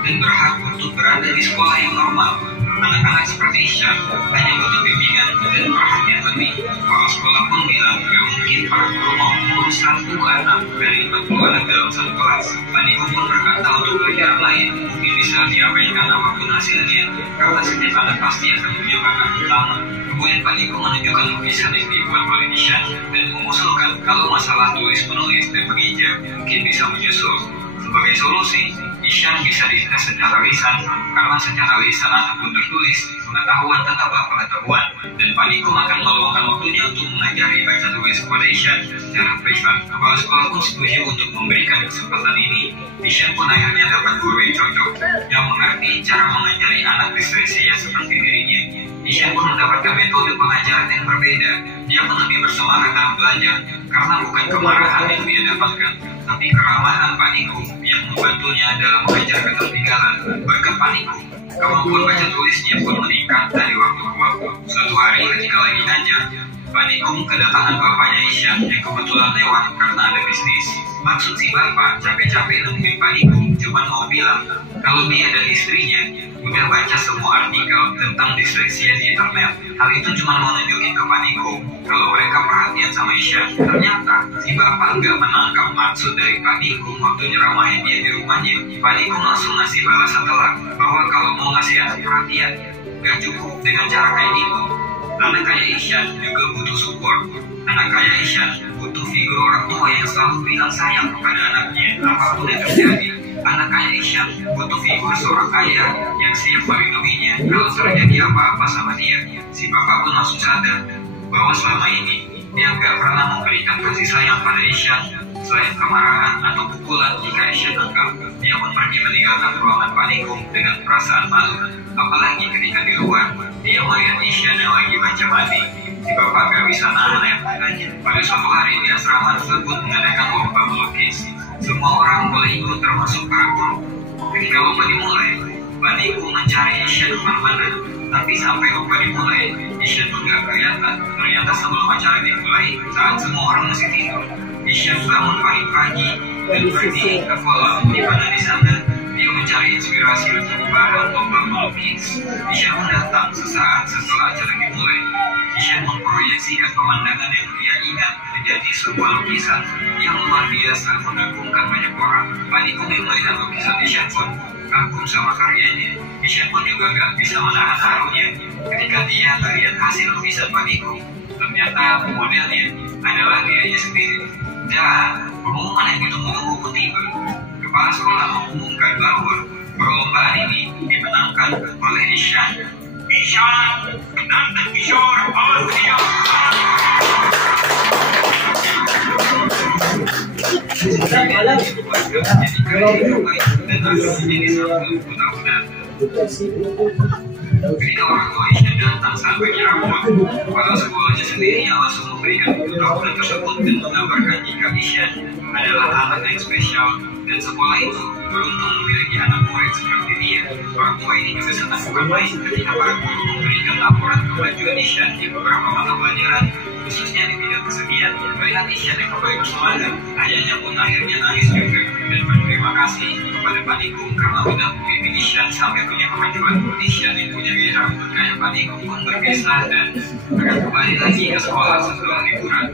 dan berhak untuk berada di sekolah yang normal. Anak-anak seperti Isyan hanya butuh bimbingan dan perhatian lebih. Kepala sekolah pun bilang gak mungkin para guru mau mengurus satu anak dari 40 anak dalam satu kelas. Pak Nikum pun berkata untuk pelajaran lain mungkin bisa diabaikan apapun hasilnya, karena setiap anak pasti akan punya bakat utama. Kemudian Pak Nikum menunjukkan lukisan yang dibuat oleh Isyan dan mengusulkan kalau masalah tulis-menulis dan mengijab mungkin bisa menyusul. Sebagai solusi, Isyan bisa dites secara lisan, karena secara lisan ataupun tertulis, pengetahuan tetaplah pengetahuan, dan Pak Nikum akan meluangkan waktunya untuk mengajari baca tulis kepada Isyan secara privat. Kepala sekolah pun setuju untuk memberikan kesempatan ini. Isyan pun akhirnya dapat guru yang cocok, yang mengerti cara mengajari anak disleksia seperti dirinya. Isyan pun mendapatkan metode pengajaran yang berbeda. Dia pun lebih bersemangat dalam belajar, karena bukan kemarahan yang dia dapatkan, tapi keramahan Pak Nikum yang membantunya dalam mengajar ketertinggalan. Berkat Pak Nikum, kemampuan baca tulisnya pun meningkat dari waktu ke waktu. Suatu hari ketika lagi ngajar, Pak Nikum kedatangan bapaknya Isyan yang kebetulan lewat karena ada bisnis. Maksud si bapak capek-capek nemuin Pak Nikum cuma mau bilang kalau dia dan istrinya udah baca semua artikel tentang disleksia di internet. Hal itu cuma mau nunjukin ke Pak Nikum kalau mereka perhatian sama Isyan. Ternyata si bapak nggak menangkap maksud dari Pak Nikum waktu nyeramahin dia di rumahnya. Pak Nikum langsung ngasih balasan telak bahwa kalau mau ngasih anak perhatian nggak cukup dengan cara kayak gitu. Anak kayak Isyan juga butuh support. Anak kayak Isyan butuh figur orang tua yang selalu bilang sayang kepada anaknya apapun yang terjadi. Anak ayah Isyan butuh figur seorang ayah yang siap melindunginya kalau terjadi apa-apa sama dia. Si bapak pun langsung sadar bahwa selama ini dia nggak pernah memberikan kasih sayang pada Isyan selain kemarahan atau pukulan jika Isyan anggap. Dia pun pergi meninggalkan ruangan Pak Nikung dengan perasaan malu. Apalagi ketika di luar, dia melihat Isyan yang lagi baca mandi. Si bapak gak bisa nahan air matanya. Pada suatu hari di asrama tersebut mengadakan lomba melukis. Semua orang boleh ikut termasuk para guru. Ketika lomba dimulai, Pak Nikung mencari Isyan kemana-mana. Tapi sampai lomba dimulai, Isyan pun gak kelihatan. Ternyata sebelum acara dimulai, saat semua orang masih tidur, Isyan bangun pagi-pagi dan pergi ke kolam di mana di sana dia mencari inspirasi untuk bahan lomba melukis. Isyan pun datang sesaat setelah acara dimulai. Isyan memproyeksikan pemandangan yang dia ingat menjadi sebuah lukisan yang luar biasa mengagumkan banyak orang. Pak Nikung yang melihat lukisan Isyan pun kagum sama karyanya. Isyan pun juga gak bisa menahan harunya ketika dia melihat hasil lukisan Pak Nikung. Ternyata modelnya adalah dirinya sendiri. Dan pengumuman yang ditunggu-tunggu pun tiba. Kepala sekolah mengumumkan bahwa perlombaan ini dimenangkan oleh Isyan. Isyan Nanda Kishore Awadriya. Ketika orang tua Isyan datang saat menyerahkan, kepala sekolahnya sendiri yang langsung memberikan pengetahuan tersebut dan mengabarkan jika Isyan adalah anak yang spesial dan sekolah itu beruntung memiliki anak murid seperti dia. Orang tua ini juga senang bukan main ketika para guru memberikan laporan kemajuan Isyan di beberapa mata pelajaran, khususnya di bidang kesenian. Melihat Isyan yang kembali bersemangat, ayahnya pun akhirnya nangis juga dan berterima kasih kepada Pak Nikung karena sudah membimbing Isyan sampai punya kemajuan. Isyan yang punya gaya rambut kayak Pak Nikung pun berpisah dan akan kembali lagi ke sekolah setelah liburan.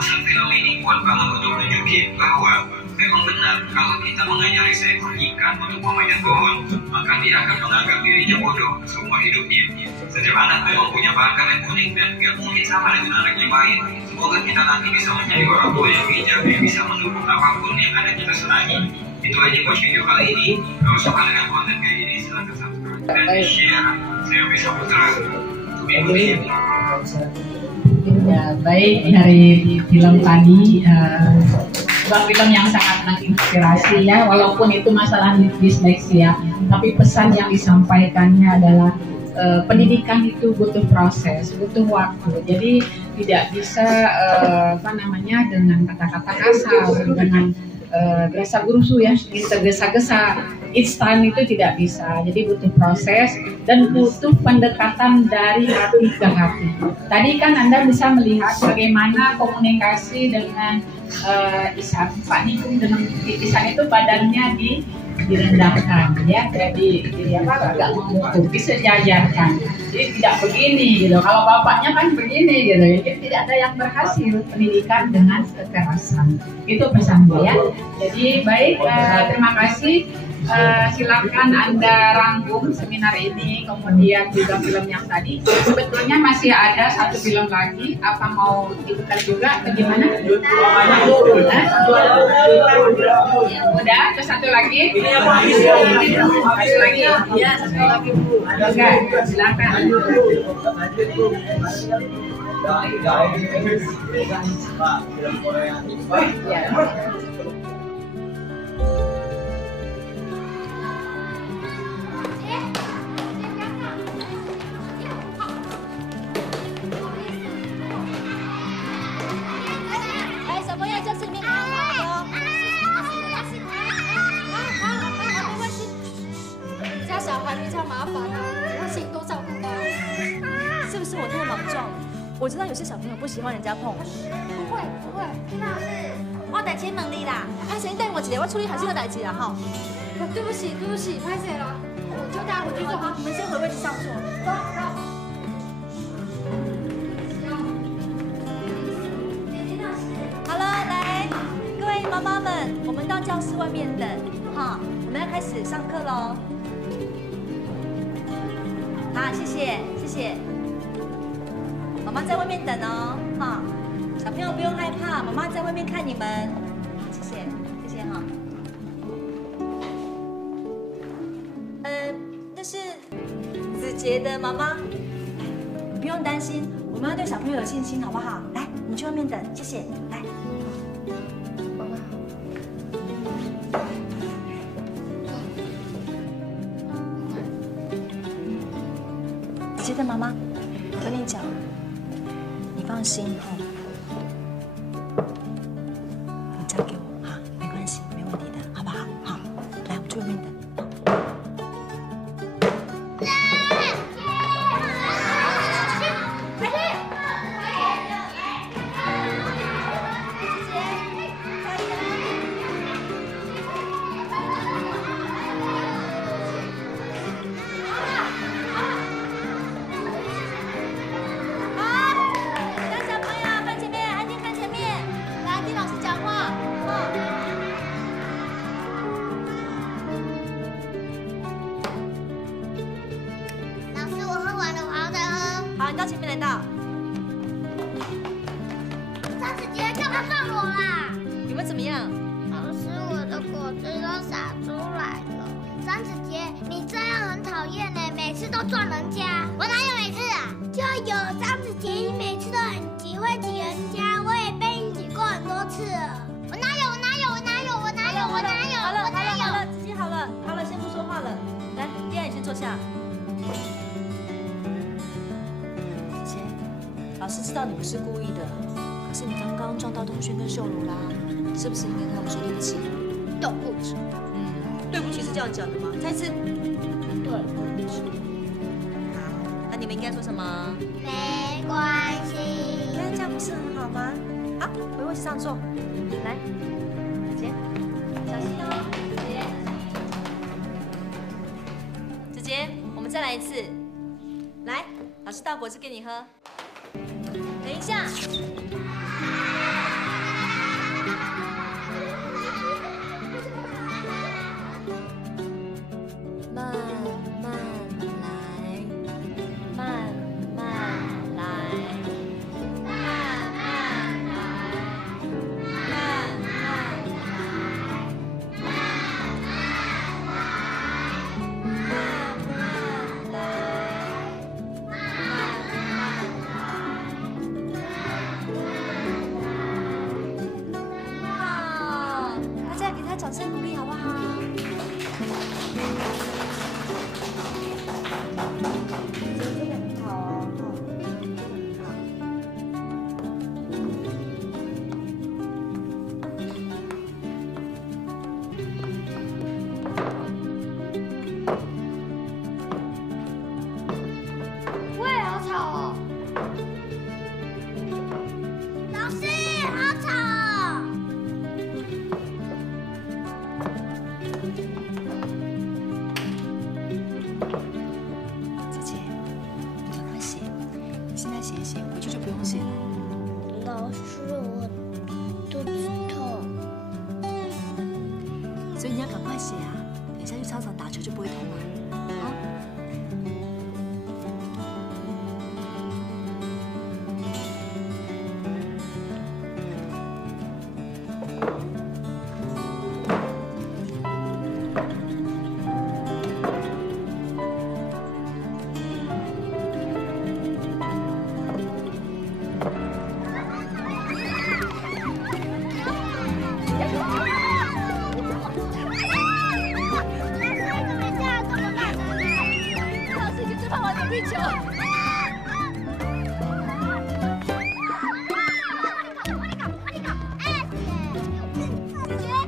Pesan film ini kuat banget untuk menunjukkan bahwa memang benar kalau kita mengajari seekor ikan untuk memanjat pohon, maka dia akan menganggap dirinya bodoh seumur hidupnya. Setiap anak memang punya bakat yang unik dan gak mungkin sama dengan anak yang lain. Semoga kita nanti bisa menjadi orang tua yang bijak yang bisa mendukung apapun yang ada kita senangi. Itu aja buat video kali ini. Kalau suka dengan konten kayak ini silahkan subscribe dan share. Saya bisa Putra. Ya, baik, dari film tadi sebuah film yang sangat menginspirasi ya, walaupun itu masalah disleksia, tapi pesan yang disampaikannya adalah pendidikan itu butuh proses, butuh waktu. Jadi tidak bisa dengan kata-kata kasar, dengan gesa-gerusu ya, tergesa-gesa, instan itu tidak bisa. Jadi butuh proses dan butuh pendekatan dari hati ke hati. Tadi kan Anda bisa melihat bagaimana komunikasi dengan Isyan, Pak Nikung dengan Isyan itu badannya direndahkan ya, jadi agak memukul, disejajarkan. Jadi tidak begini gitu. Kalau bapaknya kan begini gitu. Jadi tidak ada yang berhasil pendidikan dengan kekerasan. Itu pesan saya. Jadi baik, terima kasih. Silakan Anda rangkum seminar ini, kemudian juga film yang tadi. Sebetulnya masih ada satu film lagi. Apa mau ikutan juga? Bagaimana? Udah, terus satu lagi. Satu lagi. Ya, satu lagi Bu. Oke, silakan.我知道有些小朋友不喜欢人家碰。不会，那是我带钱问你啦。拍谁带我一个，我处理好这个代志啦哈。对不起，拍谁了？我就带回去做好。你们先回位置上坐。走。好了，来，各位妈妈们，我们到教室外面等哈，我们要开始上课喽。好，谢谢。妈妈在外面等哦，哈，小朋友不用害怕，妈妈在外面看你们，谢谢哈。这是子杰的妈妈。你不用担心，我们要对小朋友有信心，好不好？来，你去外面等，谢谢。来，妈妈好。子杰的妈妈，我跟你讲，你放心哈。 交给我哈，没关系，没问题的，好不好？好，来，我去外面等。你到前面来到。张子杰，干嘛放我啦？有没有怎么样？老师，我的果汁都洒出来了。张子杰，你这样很讨厌呢，每次都撞人家。我哪有每次啊？就有张子杰，你每次都很急，会挤人家。我也被你挤过很多次了。我哪有？好了，子杰好了，先不说话了。来，第二，你先坐下。 老师知道你不是故意的，可是你刚刚撞到同轩跟秀如啦，是不是应该跟他们说对不起？对不起。对不起是这样讲的吗？再次。对不起。好，那你们应该说什么？没关系。你看这样不是很好吗？好，回位置上坐。来，子杰，小心哦，子杰，我们再来一次。来，老师倒果汁给你喝。 等一下，慢慢来，慢慢来，慢慢来，慢慢掌声鼓励好不好？真的很好哦，真的很好。喂，好吵哦！老师，好吵哦！ 回去就不用写了。老师，我肚子痛。所以你要赶快写啊！等一下去操场打球就不会痛了。好。地球。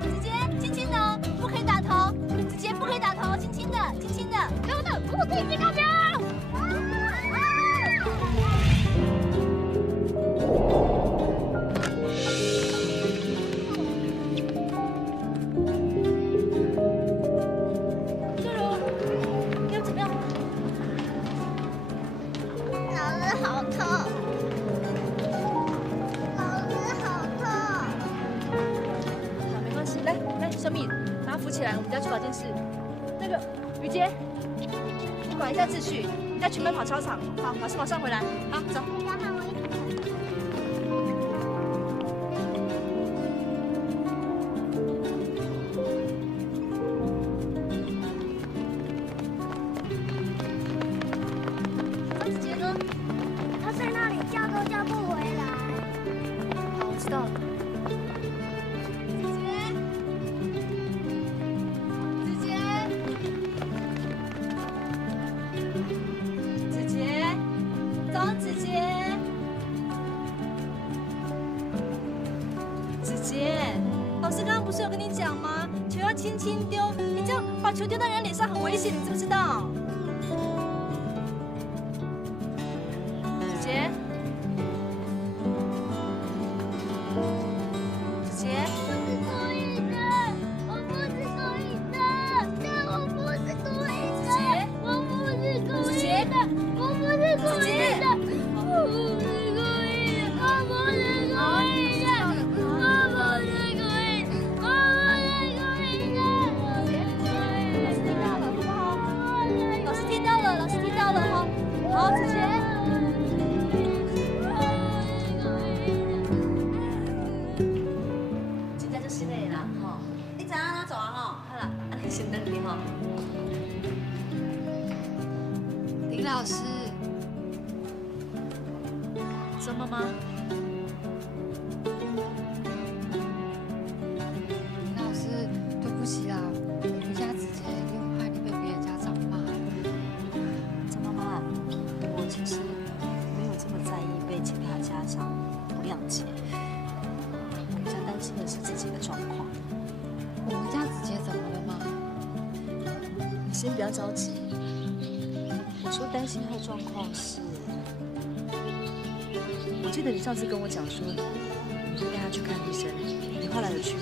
子杰，轻轻的哦，不可以打头。子杰不可以打头，轻轻的，轻轻的。等等，我可以接高标。 小米，把他扶起来，我们要去保健室。那个于杰，你管一下秩序，要全班跑操场。好，老师马上回来。好，走。杰，老师刚刚不是有跟你讲吗？球要轻轻丢，你这样把球丢到人家脸上很危险，你知不知道？子杰，子杰。 林老师，怎么吗？林老师，对不起啊，我们家子杰又怕你被别人家长骂。张妈妈，我其实没有这么在意被其他家长不谅解，我比较担心的是自己的状况。我们家子杰怎么了吗？你先不要着急。 我说担心他的状况是，我记得你上次跟我讲说，你带他去看医生，你后来有去吗？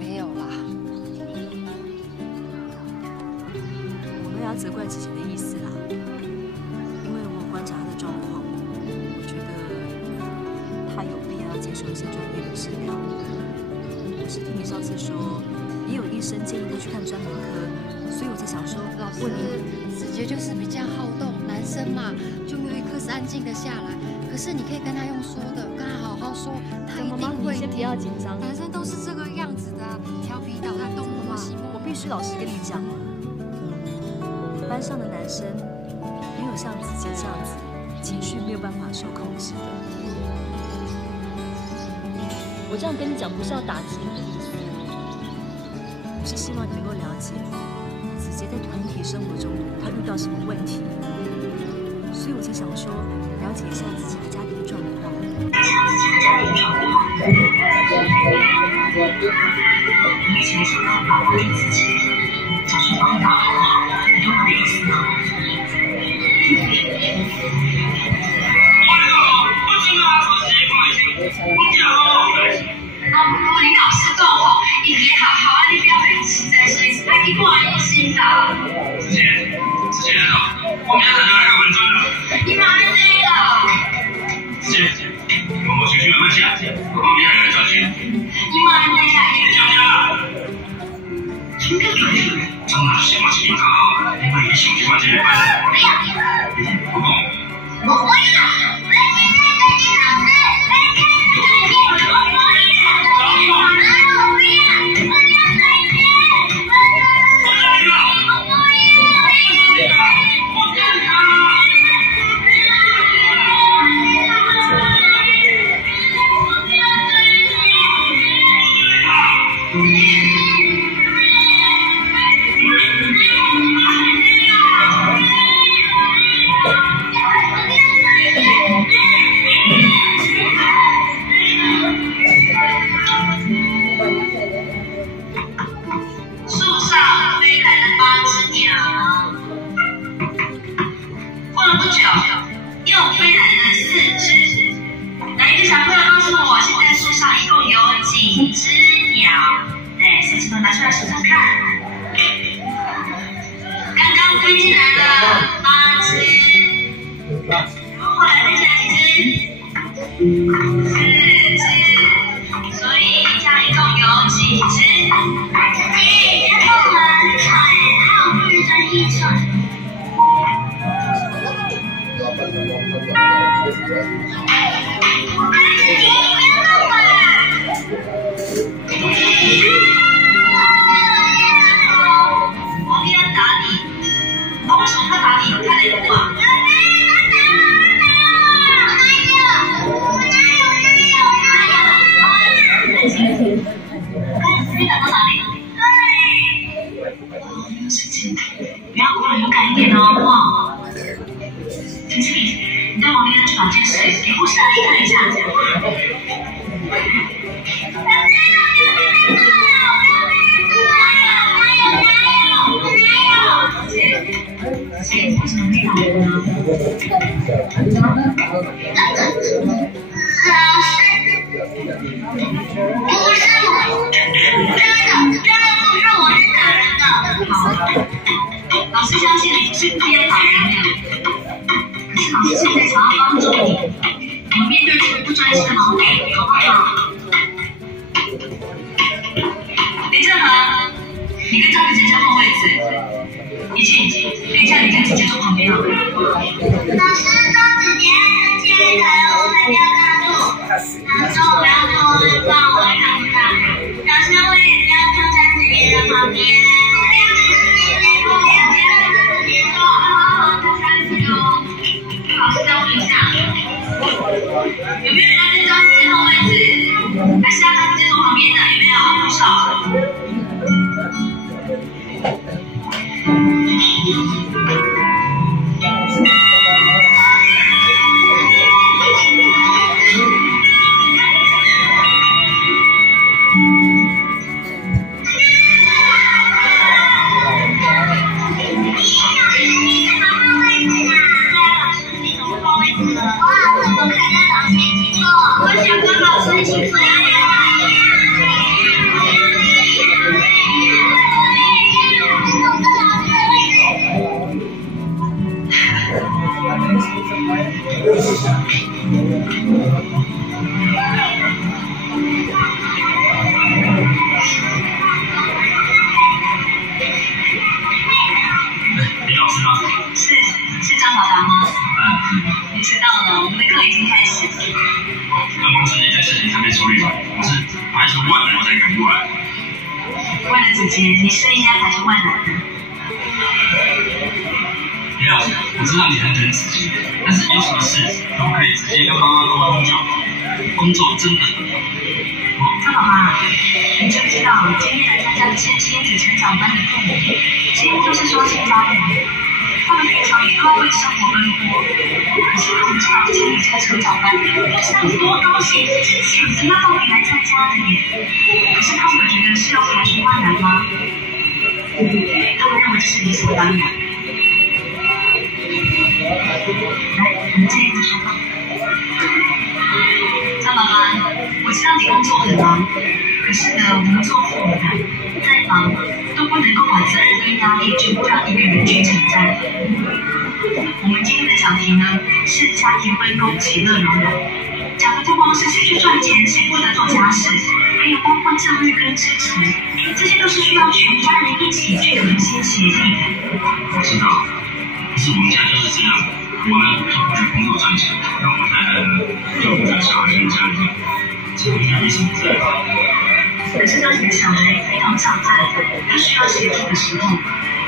没有啦。我没有要责怪自己的意思啦，因为我观察他的状况，我觉得他有必要接受一些专业的治疗。我是听你上次说。 也有医生建议他去看专门科，所以我才想说，老师，子杰就是比较好动，男生嘛，就没有一颗是安静的下来。可是你可以跟他用说的，跟他好好说，他一定会。先不要紧张，男生都是这个样子的，调皮捣蛋，东摸西摸。我必须老实跟你讲，班上的男生没有像子杰这样子，情绪没有办法受控制的。我这样跟你讲，不是要打击你的意思。 是希望你能够了解子杰在团体生活中他遇到什么问题，所以我才想说了解一下自己的家庭状况。你请想办法为自己找出方法，你懂我的意思吗？林老师讲吼，伊伫学校安尼表现实在是太去看医生啦。子杰，我明仔就来个文章了。你嘛安尼啦？子杰，我情绪慢慢下，我明仔来找去。你嘛安尼啦？佳佳，今天转学，张老师我情况好，你们一起去玩这个班。不要，不讲。我不要。 不要过得勇敢一点哦，哈。晨晨，你对王丽的把件事给故事阿姨看一下。谁为什么会打我呢？不是我，真的不是我是打人的。好，老师相信你是故意要打人的。可是老师现在想要帮助你，我们面对这个不专心的毛病，好不好？林正恒，你跟张子杰交换位置。一静，等一下你跟子杰坐旁边啊。老师，张子杰很接人，我们要他坐。老师，我不要坐，我帮我看看。老师，我也不要坐张子杰的旁边。老师再问一下，有没有人要跟张子杰换位置？还是要张子杰坐旁边的？有没有？多少？是张小达吗？你迟到了，我们的课已经开始。办公室一件事情还没处理完，我是排除万难我才赶过来。为了子杰，你是应该排除万难的。李老师，我知道你很疼子杰，但是有什么事可不可以直接跟妈妈沟通就好？工作真的很忙。张妈妈，你知不知道今天来参加这些亲子成长班的父母，几乎都是双薪家庭。他们平常也都要为生活奔波，可是他们知道经历这个成长班，但是他们多高兴，是抢着要报名来参加的耶。可是他们觉得是要排除万难吗？他们认为这是理所当然。来，我们这一组说话。张妈妈，我知道你工作很忙，可是呢，我们做父母的再忙都不能够把责任跟压力全部让一个人去承担。我们今天的讲题呢是家庭分工，其乐融融。讲的不光是谁去赚钱，谁负责做家事，还有包括教育跟支持，这些都是需要全家人一起去同心协力的。我知道，可是我们家就是这样，我呢就负责工作赚钱，那我太太呢就负责小孩跟家里面，这个压力是不在的。可是当你的小孩非常障碍，他需要协助的时候，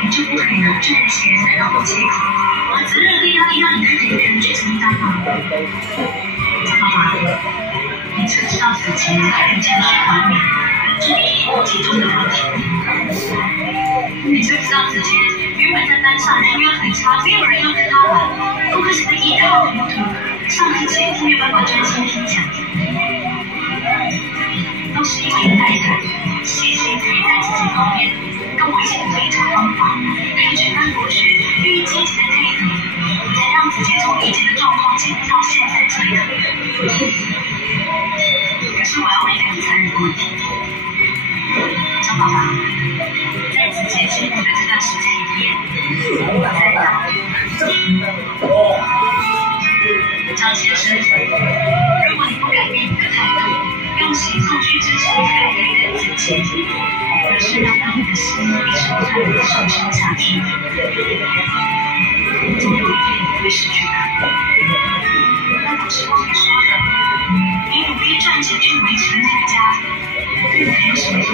你就不可以拿这些然后借口，把责任跟压力让你太太一个人去承担吗？张妈妈，你知不知道子杰还有情绪管理跟注意力不集中的问题？你知不知道子杰原本在班上人缘很差，没有人要跟他玩，功课写得一塌糊涂，上课几乎没有办法专心听讲。都是因为太太细心陪在自己旁边，跟我一起推找方法，还有全班同学愿意积极的配合，才让自己从以前的状况进步到现在这样。可是我要问一个很残忍的问题，张爸爸，在自己辛苦的这段时间里面，你在哪？张先生，如果你不改变你的态度，用行动去支持你太太跟自己，而是让他们的心一直不断的受伤下去，总有一天你会失去他。那老师刚才说的，你努力赚钱去维持这个家，对你还有什么意义？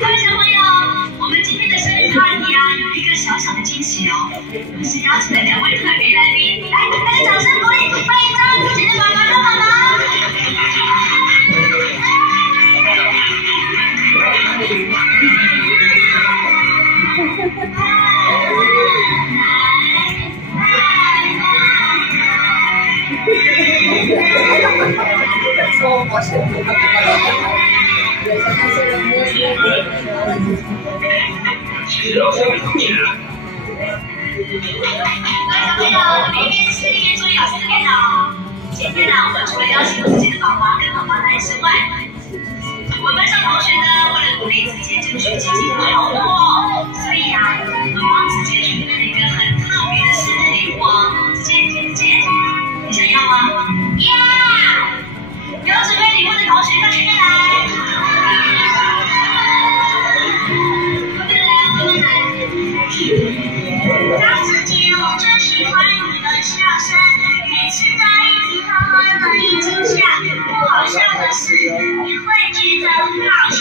各位小朋友，我们今天的生日 party 啊，有一个小小的惊喜。谢哦。我们是邀请了2位特别来宾，来，大家掌声鼓励，欢迎张子杰的妈妈跟妈妈。谢谢老师们同学。各位小朋友，明天是叶注意老师的电脑。今天呢，我们除了邀请自己的爸爸跟妈妈来之外，我们班上同学呢，为了鼓励自己这个学期进步好多哦，所以啊，我们帮自己准备了一个很特别的生日礼物哦。自己，你想要吗？要！有准备礼物的同学到这边来。张子杰，我最喜欢你的笑声，每次在一起呵呵的一起笑，不好笑的事，你会觉得很好笑。